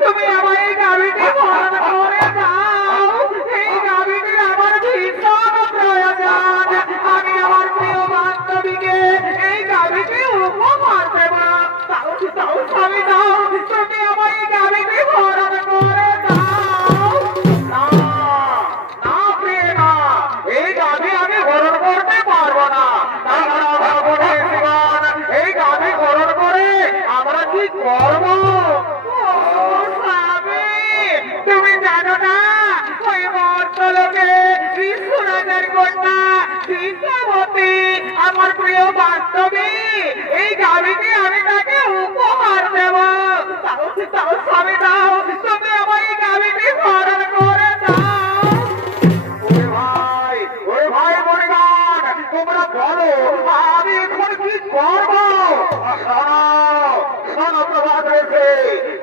তুমি আমার এই গাড়িটি ভরণ করে দাও, এই গাড়িটি করবো। তুমি জানো না ওই মর্তলোকে বিশ্বরাজের কন্যা সীতাবতী আমার প্রিয় বান্ধবী, এই গাভীটি আমি তাকে উপহার দেব। তাও স্বামী দাও, তুমি আমার এই গাভীটি হরণ করে দাও। ওরে ভাই মনিগণ, তোমরা বলো আমি এখন কি করবো? শোনো প্রভাত রেখে,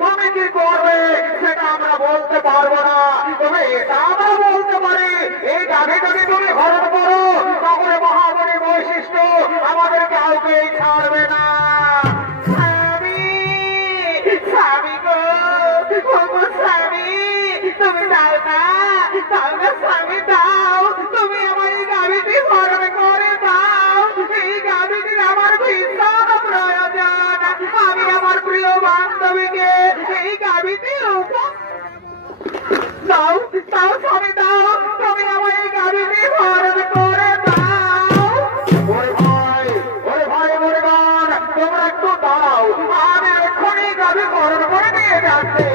তুমি কি করবে সেটা আমরা বলতে পারবো না, তবে এটা আমরা বলতে পারি এই গাভী যদি তুমি হরণ করো তাহলে মহামণি বৈশিষ্ট্য আমাদের কাউকে ছাড়বে না। স্বামী স্বামী গো, স্বামী তুমি দাও না, দাও না স্বামী দাও, তুমি আমার এই গাভীটি হরণ করে দাও। এই গাভীটির আমার ভীষণ প্রয়োজন, আমি আমার প্রিয় বান্ধবীকে এই গাভীটি দাও দাও স্বামী দাও, তুমি আমার এই গাভীটি হরণ করে দাও। ওরে ভাই মনিগণ, তোমরা একটু দাঁড়াও, আমি এক্ষুনি গাভী হরণ করে নিয়ে যাচ্ছি।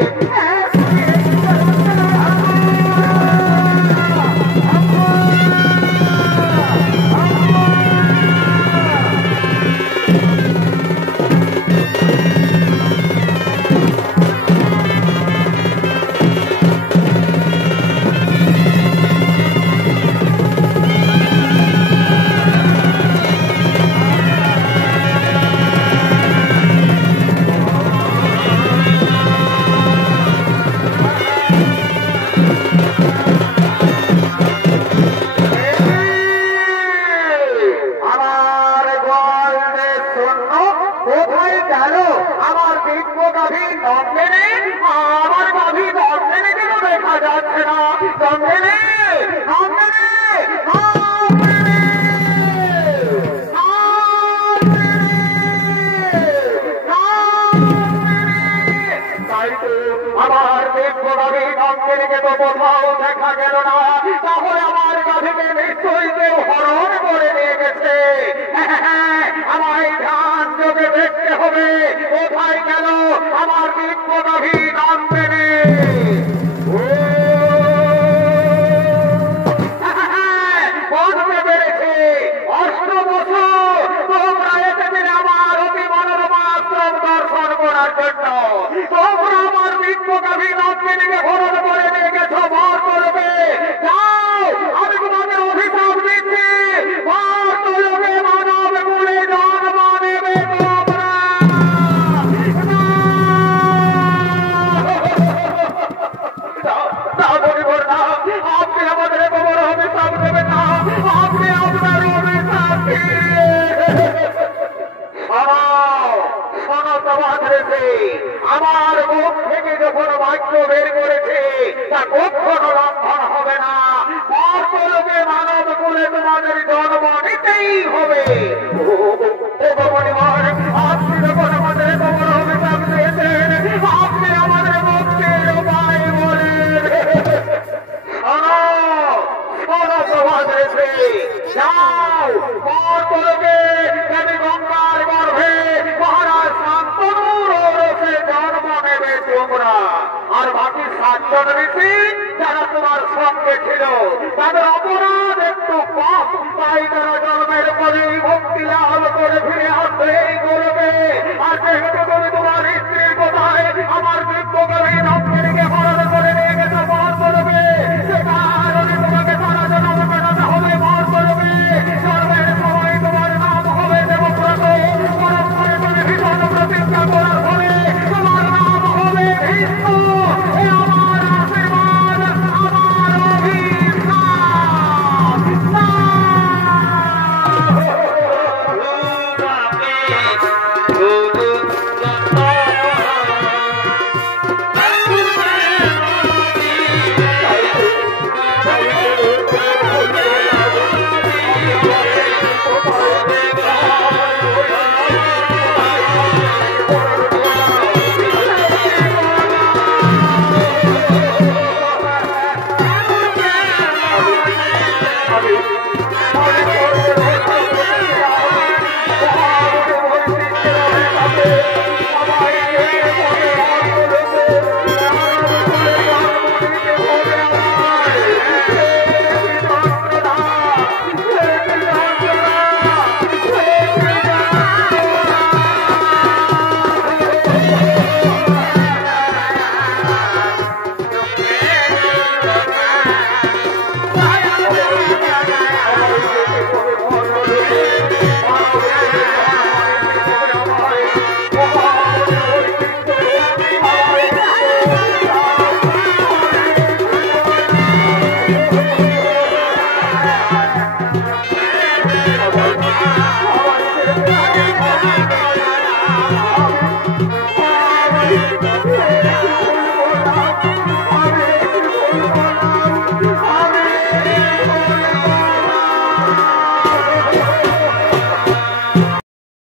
আমার দেখবি নন্দিনীকে তো কোথাও দেখা গেল না, তাহলে আমার গাভীকে নিশ্চয়ই কেউ হরণ করে নিয়ে গেছে। আমায় ধ্যান যোগে দেখতে হবে কোথায় গেল আমার দিব্য গাভী নন্দিনী। বুঝতে পেরেছি, 8 বছর তোমরা এসেছেন আমার অতি মনোরমা আশ্রম দর্শন করার জন্য। তোমরা আমার দিব্য গাভী নন্দিনীকে হরণ করে নিয়ে গেছো ভর করবে। যাও, আমি তোমাদের অভিশাপ দিচ্ছি, ভর করবে মানব গুণে জন্ম নেবে তোমরা। আপনি আমাদের বড় অভিশাপ দেবেন না, আপনি আপনার অভিশাপ আমার মুখ থেকে যখন বাক্য বের করেছে তা কখনো লঙ্ঘন হবে না। মর্তলোকে মানব কুলে তোমাদের জন্ম নিতেই হবে। আপনি যখন আমাদের বড় অভিশাপ দিয়েছেন, আপনি আমাদের মুক্তির উপায় বলেন। যাও, মর্তলোকে দেবী গঙ্গার গর্ভে মহারাজ শান্তনুর ঔরসে জন্ম নেবে তোমরা। আর বাকি 7 জন ঋষি যারা তোমার সঙ্গে ছিল তাদের অপরাধ একটু কম, তাই তারা জন্মের পরেই ভক্তি লাভ করে ফিরে আসলেই করবে। আর যেহেতু তুমি